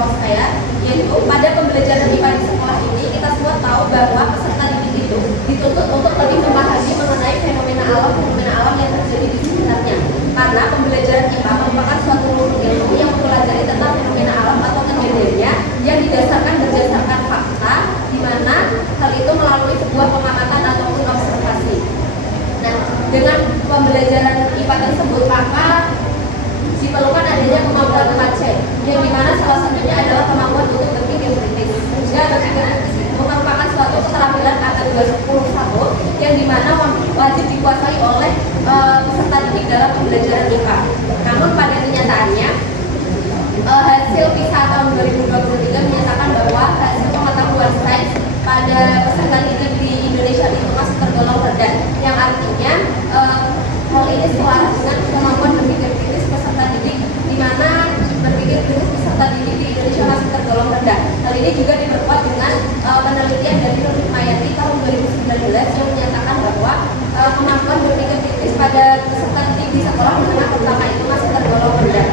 kelompok saya, yaitu pada pembelajaran IPA di sekolah ini kita semua tahu bahwa peserta didik itu dituntut untuk lebih memahami mengenai fenomena alam yang terjadi di sekitarnya. Karena pembelajaran IPA merupakan suatu ilmu yang mempelajari tentang fenomena alam atau kejadiannya yang berdasarkan fakta, di mana hal itu melalui sebuah pengamatan ataupun observasi. Nah, dengan pembelajaran IPA tersebut maka diperlukan adanya kemampuan 4C, yang dimana salah satunya adalah kemampuan untuk berpikir kritis. Sehingga berpikir kritis itu merupakan suatu keterampilan ABAD 21 yang dimana wajib dikuasai oleh peserta didik dalam pembelajaran IPA. Namun pada kenyataannya hasil PISA tahun 2023 menyatakan bahwa hasil pengetahuan sains pada peserta didik di Indonesia itu masih tergolong rendah, yang artinya hal ini selaras dengan kemampuan berpikir kritis peserta didik, di mana berpikir kritis peserta didik di Indonesia masih tergolong rendah. Hal ini juga diperkuat dengan penelitian dari Nur Hikmayati tahun 2019 yang menyatakan bahwa kemampuan berpikir kritis pada peserta didik di sekolah menengah pertama itu masih tergolong rendah.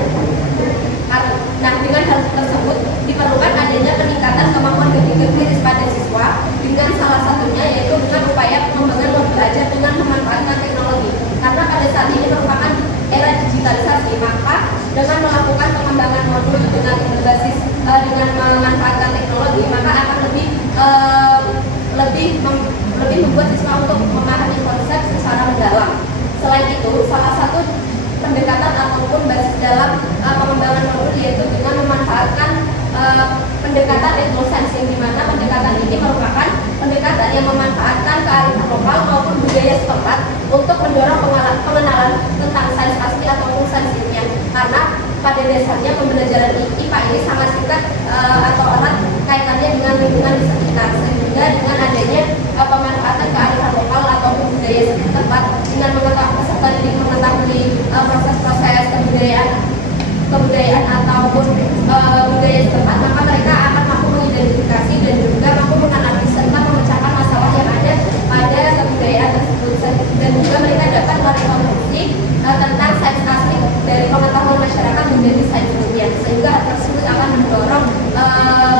Nah, dengan hal tersebut diperlukan adanya peningkatan kemampuan berpikir kritis pada siswa dengan salah satunya yaitu dengan upaya pengembangan mobil belajar dengan memanfaatkan teknologi. Karena pada saat ini merupakan era digitalisasi, maka dengan melakukan pengembangan modul dengan berbasis dengan memanfaatkan teknologi, maka akan lebih membuat siswa untuk memahami konsep secara mendalam. Selain itu, salah satu pendekatan ataupun basis dalam pengembangan modul yaitu dengan memanfaatkan pendekatan etnoscience, yang dimana pendekatan ini merupakan pendekatan yang memanfaatkan kearifan lokal maupun budaya setempat untuk mendorong pengenalan tentang sains asli ataupun sains ilmiah. Karena pada dasarnya pembelajaran IPA ini sangat dekat atau erat kaitannya dengan lingkungan di sekitar, sehingga dengan adanya pemanfaatan kearifan lokal ataupun budaya setempat dengan peserta didik mengetahui proses-proses kebudayaan ataupun budaya setempat, maka mereka akan mampu mengidentifikasi dan juga mampu menganalisis serta memecahkan masalah yang ada pada kebudayaan tersebut, dan juga mereka dapat merekonstruksi tentang sains asli dari pengetahuan masyarakat menjadi sains ilmiah, sehingga hal tersebut akan mendorong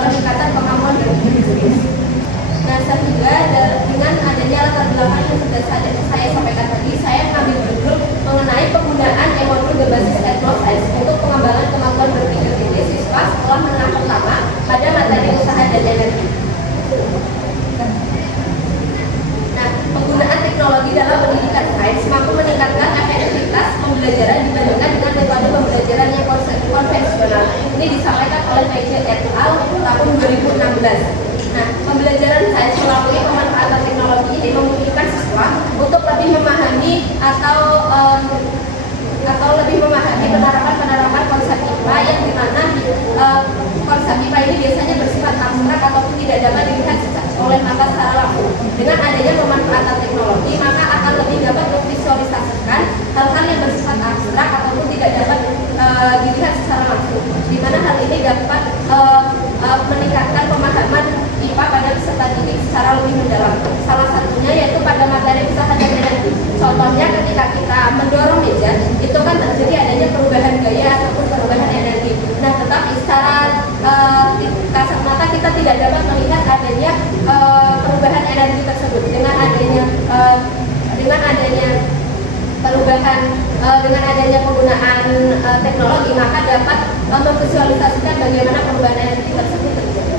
peningkatan kemampuan berpikir kritis. Nah, sehingga dengan adanya latar belakang yang sudah saya sampaikan tadi, saya mengambil judul mengenai penggunaan modul berbasis etnoscience untuk pengembangan kemampuan berpikir kritis siswa sekolah menengah pertama pada materi usaha dan energi. Nah, penggunaan teknologi dalam pendidikan sains mampu meningkatkan efektivitas pembelajaran dibandingkan dengan metode pembelajaran yang konvensional. Ini disampaikan oleh Meijel et al. Tahun 2016. Nah, pembelajaran sains melalui pemanfaatan teknologi ini memungkinkan siswa untuk lebih memahami atau lebih memahami penerapan konsep IPA, yang dimana konsep IPA ini biasanya bersifat abstrak ataupun tidak dapat dilihat oleh mata secara langsung. Dengan adanya pemanfaatan teknologi, maka akan lebih dapat memvisualisasikan hal-hal yang bersifat abstrak ataupun tidak dapat dilihat secara langsung, di mana hal ini dapat meningkatkan pemahaman IPA pada peserta didik secara lebih mendalam. Salah satunya yaitu pada materi usaha dan energi. Contohnya ketika kita mendorong meja, itu kan terjadi adanya perubahan gaya ataupun perubahan energi. Nah, tetapi secara kasat mata kita tidak dapat melihat adanya perubahan energi tersebut. Dengan adanya penggunaan teknologi, maka dapat memvisualisasikan bagaimana perubahan energi tersebut terjadi.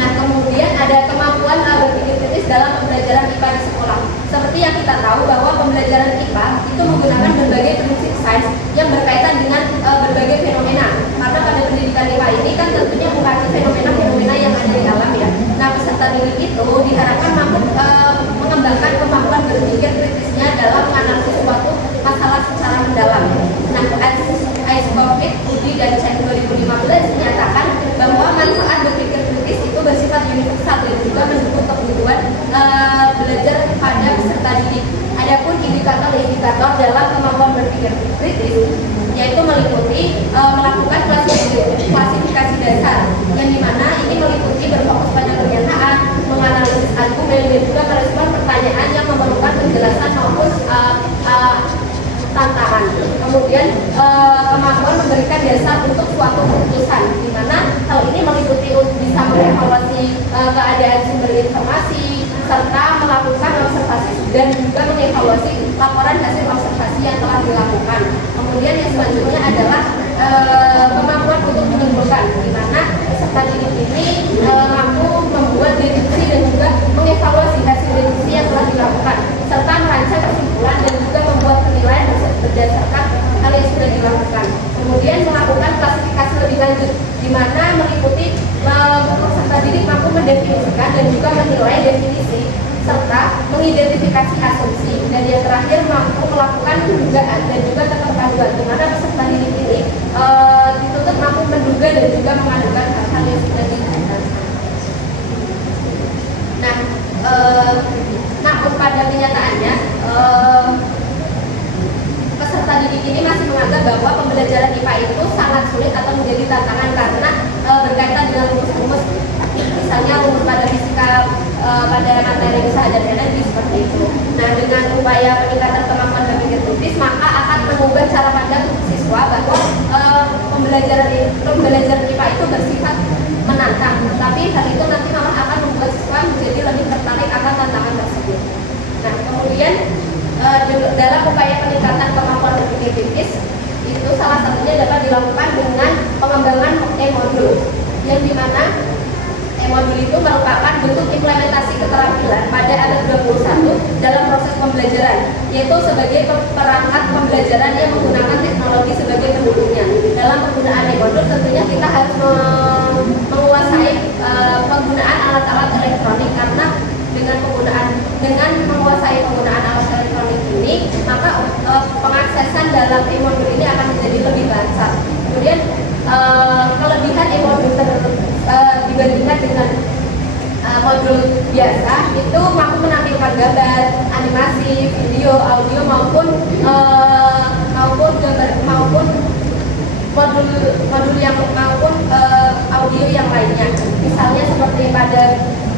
Nah, kemudian ada kemampuan berpikir kritis dalam pembelajaran IPA di sekolah. Seperti yang kita tahu bahwa pembelajaran IPA itu menggunakan berbagai prinsip sains yang berkaitan dengan berbagai fenomena. Karena pada pendidikan IPA ini kan tentunya mengacu fenomena-fenomena yang ada di alam ya. Nah, peserta didik itu diharapkan mampu mengembangkan kemampuan berpikir kritisnya dalam menganalisis suatu masalah secara mendalam. Nah, Ice Budi dan Chen 2015 menyatakan bahwa manfaat berpikir kritis itu bersifat universal dan juga mendukung kebutuhan belajar pada peserta didik. Adapun indikator dalam kemampuan berpikir kritis yaitu meliputi melakukan klasifikasi dasar, yang dimana ini meliputi berfokus pada pernyataan, menganalisis argumen, dan juga merespon pertanyaan yang memerlukan penjelasan maupun tantangan. Kemudian kemampuan memberikan dasar untuk suatu keputusan, di mana hal ini meliputi bisa mengevaluasi keadaan sumber informasi, serta melakukan observasi dan juga mengevaluasi laporan hasil observasi yang telah dilakukan. Kemudian yang selanjutnya adalah kemampuan untuk menyimpulkan, di mana peserta didik ini mampu membuat deduksi dan juga mengevaluasi hasil deduksi yang telah dilakukan, serta merancang kesimpulan dan juga membuat penilaian berdasarkan hal yang sudah dilakukan. Kemudian melakukan klasifikasi lebih lanjut, di mana meliputi peserta didik mampu mendefinisikan dan juga menilai definisi serta mengidentifikasi asumsi, dan yang terakhir mampu melakukan dugaan dan juga keterpaduan, di mana peserta didik ini dituntut mampu menduga dan juga mengadukan hal-hal yang sudah dilakukan. Namun pada kenyataannya peserta didik ini masih menganggap bahwa pembelajaran IPA itu sangat sulit atau menjadi tantangan karena berkaitan dengan rumus-rumus, misalnya rumus pada fisika, pada materi usaha dan energi seperti itu. Nah, dengan upaya peningkatan kemampuan berpikir kritis, maka akan mengubah cara pandang siswa bahwa pembelajaran IPA itu bersifat menantang, tapi hal itu nanti malah akan membuat siswa menjadi lebih tertarik akan tantangan tersebut. Nah, kemudian dalam upaya peningkatan kemampuan berpikir kritis itu salah satunya dapat dilakukan dengan pengembangan e-modul, yang dimana e-modul itu merupakan bentuk implementasi keterampilan pada anak 21 dalam proses pembelajaran, yaitu sebagai perangkat pembelajaran yang menggunakan teknologi sebagai pendukungnya. Dalam penggunaan e-modul tentunya kita harus menguasai penggunaan alat-alat elektronik, karena dengan menguasai penggunaan alat elektronik ini, maka pengaksesan dalam e-modul ini akan menjadi lebih lancar. Kemudian kelebihan e-modul dibandingkan dengan modul biasa itu mampu menampilkan gambar, animasi, video, audio maupun audio yang lainnya. Misalnya seperti pada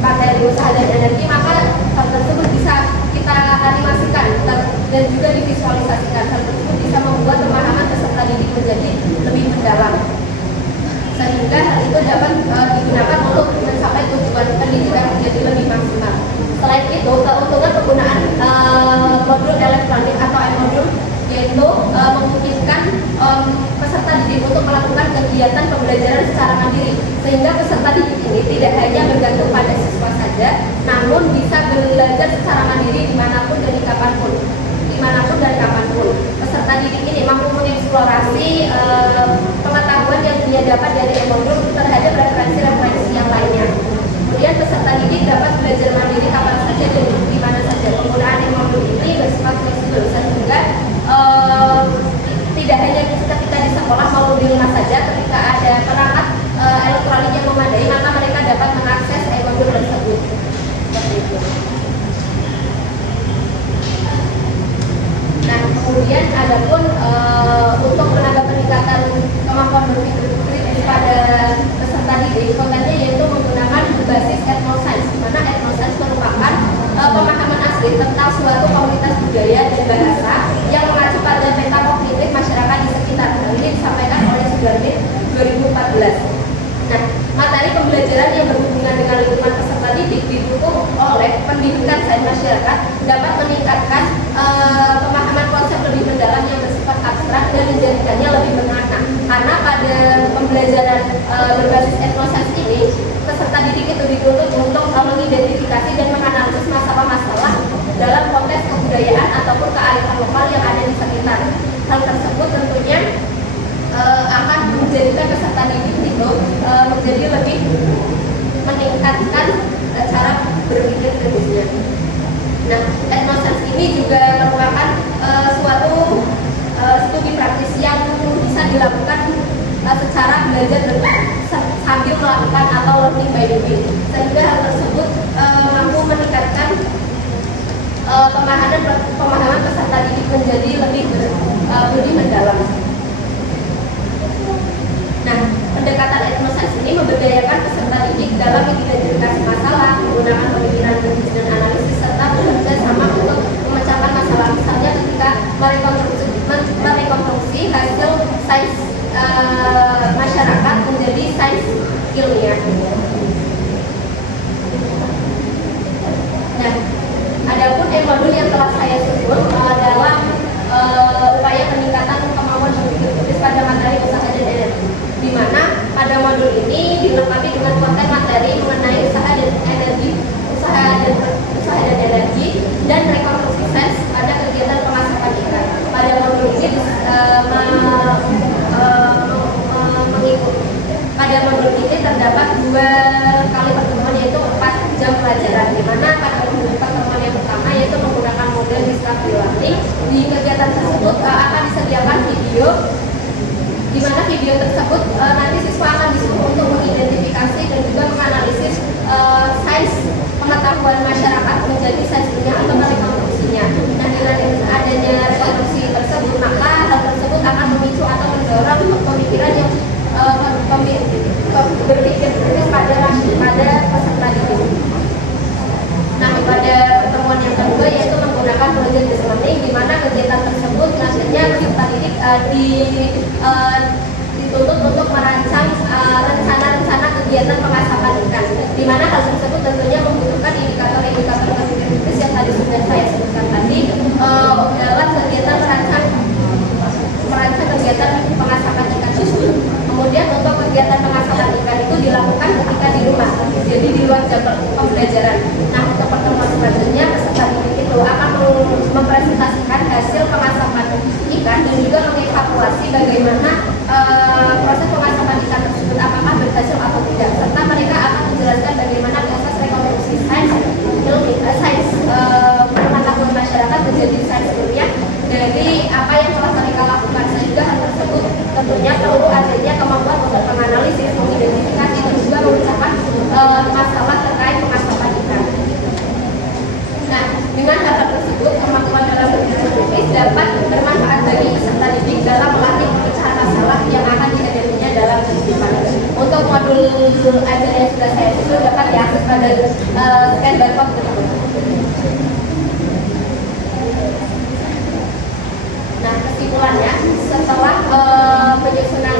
materi usaha dan energi, maka hal tersebut bisa kita animasikan dan juga divisualisasikan. Hal tersebut bisa membuat pemahaman peserta didik menjadi lebih mendalam, sehingga hal itu dapat digunakan untuk mencapai tujuan pendidikan menjadi lebih maksimal. Selain itu, keuntungan penggunaan modul elektronik atau e-modul yaitu memungkinkan peserta didik untuk melakukan kegiatan pembelajaran secara mandiri, sehingga peserta didik ini tidak hanya bergantung pada siswa saja, namun bisa belajar secara mandiri dimanapun dan kapanpun. Peserta didik ini mampu mengeksplorasi pengetahuan yang dia dapat dari e-modul terhadap referensi-referensi yang lainnya. Kemudian peserta didik dapat belajar mandiri kapan saja dan di mana saja. Penggunaan e-modul ini bersifat fleksibel, sehingga tidak hanya ketika di sekolah maupun di rumah saja, ketika ada perangkat elektronik yang memadai, maka mereka dapat mengakses e-modul tersebut. Seperti itu. Nah, kemudian adapun untuk menambah peningkatan kemampuan berpikir kritis pada peserta didik, kontennya yaitu menggunakan berbasis etnoscience, di mana etnoscience merupakan pemahaman asli tentang suatu komunitas budaya dan bahasa yang mengacu pada peta kognitif masyarakat di sekitar. Ini disampaikan oleh Sudarmin 2014. Nah, materi pembelajaran yang berhubungan dengan lingkungan peserta didik didukung oleh pendidikan sains masyarakat dapat meningkatkan pemahaman konsep lebih mendalam yang bersifat abstrak dan menjadikannya lebih bermakna. Karena pada pembelajaran berbasis etnoscience ini, peserta didik itu dituntut untuk mengidentifikasi dan menganalisis masalah-masalah dalam konteks kebudayaan ataupun kearifan lokal yang ada di sekitar. Hal tersebut tentunya akan menjadikan peserta didik itu menjadi lebih meningkatkan cara berpikir kritisnya. Nah, etnoscience ini juga merupakan suatu studi praktis yang bisa dilakukan secara belajar sambil melakukan atau learning by doing, sehingga hal tersebut mampu meningkatkan pemahaman peserta didik menjadi lebih mendalam. Nah, pendekatan etnoscience ini memberdayakan peserta didik dalam mengidentifikasi masalah, menggunakan pemikiran kritis dan analisis, serta bekerja sama untuk memecahkan masalah. Misalnya ketika sains masyarakat menjadi sains ilmiah. Nah, adapun modul yang telah saya sebut dalam upaya peningkatan kemampuan berpikir kritis pada materi usaha dan energi, di mana pada modul ini dilengkapi dengan konten materi mengenai usaha dan energi dan rekonstruksi sains pada kegiatan pengasapan ikan. Pada modul ini pada modul ini terdapat 2 kali pertemuan, yaitu 4 jam pelajaran, di mana pada pertemuan yang pertama yaitu menggunakan model discovery learning. Di kegiatan tersebut akan disediakan video, di mana video tersebut nanti siswa akan disuruh untuk mengidentifikasi dan juga menganalisis sains pengetahuan masyarakat menjadi sains ilmiah atau rekonstruksinya. Nah, dengan adanya rekonstruksi tersebut, maka hal tersebut akan memicu atau mendorong pemikiran yang berpikir kritis pada peserta didik. Nah, pada pertemuan yang kedua yaitu menggunakan project based learning, di mana kegiatan tersebut nantinya peserta didik dituntut untuk merancang rencana-rencana kegiatan pengasapan ikan, di mana hal tersebut tentunya membutuhkan indikator-indikator berpikir kritis yang tadi sudah saya sebutkan tadi dalam kegiatan merancang kegiatan pengasapan ikan tersebut. Kemudian untuk kegiatan pengasapan ikan itu dilakukan ketika di rumah, jadi di luar jam pembelajaran. Nah, untuk pertemuan selanjutnya peserta didik itu akan mempresentasikan hasil pengasapan ikan dan juga mengevaluasi bagaimana proses pengasapan ikan tersebut apakah berhasil atau tidak, serta mereka akan menjelaskan bagaimana proses rekonstruksi sains pengetahuan masyarakat menjadi sains ilmiah dari apa yang telah mereka lakukan, sehingga hal tersebut tentunya perlu adanya kemampuan untuk menganalisis, mengidentifikasi dan juga memecahkan masalah terkait pengasapan ikan. Nah, dengan hal tersebut kemampuan dalam berpikir kritis dapat bermanfaat bagi peserta didik dalam melatih pemecahan masalah yang akan dihadapinya dalam kehidupan. Untuk modul ajar yang sudah saya sebut dapat diakses pada scan barcode tersebut. Nah, kesimpulannya, setelah penyusunan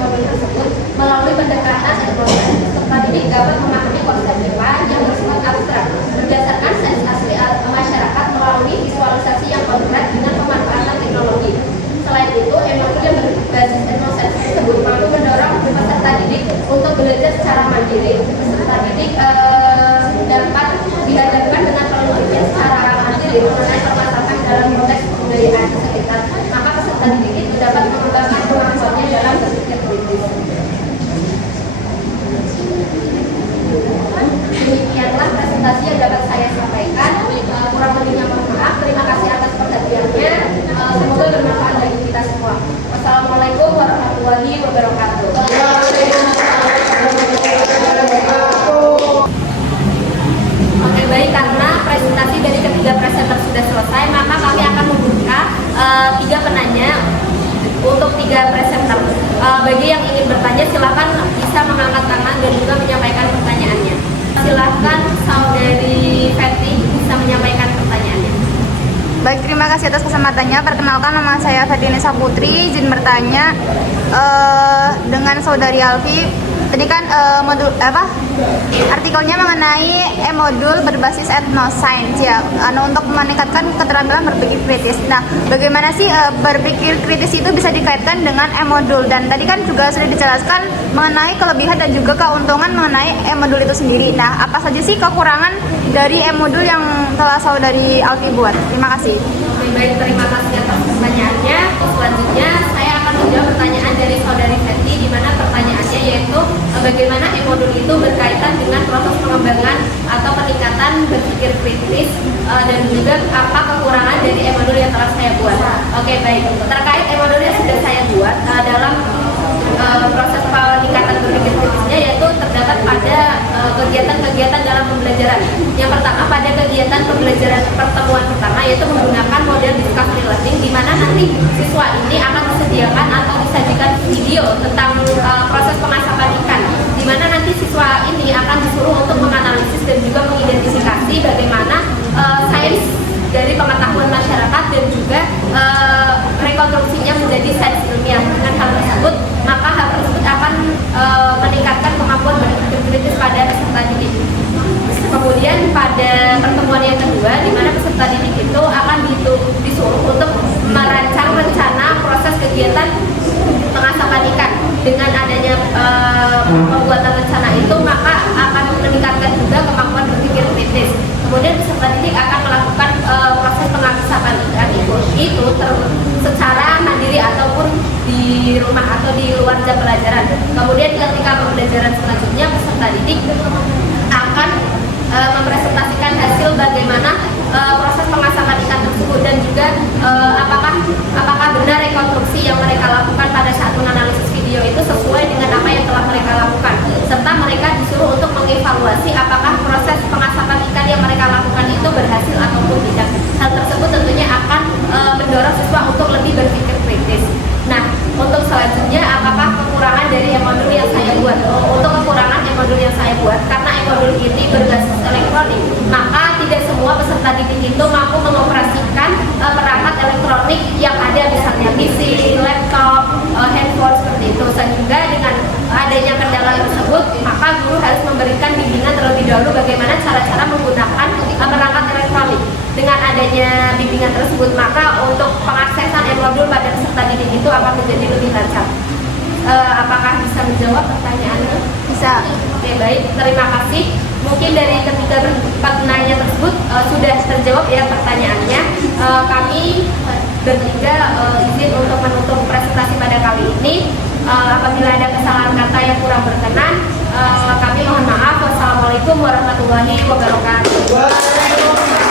modul tersebut melalui pendekatan etnologi, peserta didik dapat memahami konsep IPA yang bersifat abstrak berdasarkan sains asli masyarakat melalui visualisasi yang konkret dengan pemanfaatan teknologi. Selain itu, modul yang berbasis etnosains tersebut mampu mendorong peserta didik untuk belajar secara mandiri. Peserta didik dapat dihadapkan dengan penelitian secara mandiri mengenai permasalahan dalam konteks kebudayaan sekitar. Maka peserta didik itu dapat mengembangkan kemampuannya dalam berpikir kritis. Demikianlah presentasi yang dapat saya sampaikan. Kurang lebihnya mohon maaf. Terima kasih atas perhatiannya. Semoga bermanfaat bagi kita semua. Wassalamualaikum warahmatullahi wabarakatuh. Oke, baik, karena presentasi dari ketiga presenter sudah selesai, maka kami akan membuka 3 penanya untuk 3 presenter. Bagi yang ingin bertanya, silakan bisa mengangkat tangan dan juga menyampaikan pertanyaannya. Silakan saudari Fetty bisa menyampaikan pertanyaannya. Baik, terima kasih atas kesempatannya. Perkenalkan, nama saya Fetty Nisa Putri. Izin bertanya dengan saudari Alfi. Tadi kan artikelnya mengenai modul berbasis etnosains ya, untuk meningkatkan keterampilan berpikir kritis. Nah, bagaimana sih berpikir kritis itu bisa dikaitkan dengan modul? Dan tadi kan juga sudah dijelaskan mengenai kelebihan dan juga keuntungan mengenai modul itu sendiri. Nah, apa saja sih kekurangan dari modul yang telah saudari Alfi buat? Terima kasih. Baik, terima kasih atas pertanyaannya. Selanjutnya saya akan menjawab pertanyaan dari saudari Fetty, di mana pertanyaannya yaitu bagaimana modul itu berkaitan dengan proses pengembangan atau peningkatan berpikir kritis dan juga apa kekurangan dari modul yang telah saya buat. Oke, baik. Terkait modul yang sudah saya buat dalam proses peningkatan berpikir kritisnya, yaitu terdapat pada kegiatan-kegiatan dalam pembelajaran. Yang pertama, pada kegiatan pembelajaran pertemuan pertama yaitu menggunakan model discovery learning, di mana nanti siswa ini akan disediakan atau disajikan video tentang proses pengasapan ikan, di mana nanti siswa ini akan disuruh untuk menganalisis dan juga mengidentifikasi bagaimana sains dari pengetahuan masyarakat dan juga rekonstruksinya menjadi sains ilmiah. Dengan hal itu secara mandiri ataupun di rumah atau di luar jam pelajaran. Kemudian ketika pembelajaran selanjutnya peserta didik akan mempresentasikan hasil bagaimana proses pengasapan ikan tersebut dan juga apakah benar rekonstruksi yang mereka lakukan pada saat menganalisis video itu sesuai dengan apa yang telah mereka lakukan, serta mereka disuruh untuk mengevaluasi apakah proses pengasapan ikan yang mereka lakukan itu berhasil ataupun tidak. Hal tersebut tentunya akan mendorong siswa untuk lebih berpikir kritis. Nah, untuk selanjutnya apakah kekurangan dari e-modul yang saya buat? Untuk kekurangan e-modul yang saya buat, karena e-modul ini berbasis elektronik, maka tidak semua peserta didik itu mampu mengoperasikan perangkat elektronik yang ada, misalnya PC, laptop, handphone seperti itu. Sehingga dengan adanya kendala tersebut, maka guru harus memberikan bimbingan terlebih dahulu bagaimana cara-cara menggunakan perangkat elektronik. Dengan adanya bimbingan tersebut, maka untuk pengaksesan e-modul pada peserta didik itu akan menjadi lebih lancar. Apakah bisa menjawab pertanyaannya? Bisa. Oke, baik, terima kasih. Mungkin dari ketiga penanya tersebut sudah terjawab ya pertanyaannya. Kami bertiga izin untuk menutup presentasi pada kali ini. Apabila ada kesalahan kata yang kurang berkenan, kami mohon maaf. Wassalamualaikum warahmatullahi wabarakatuh.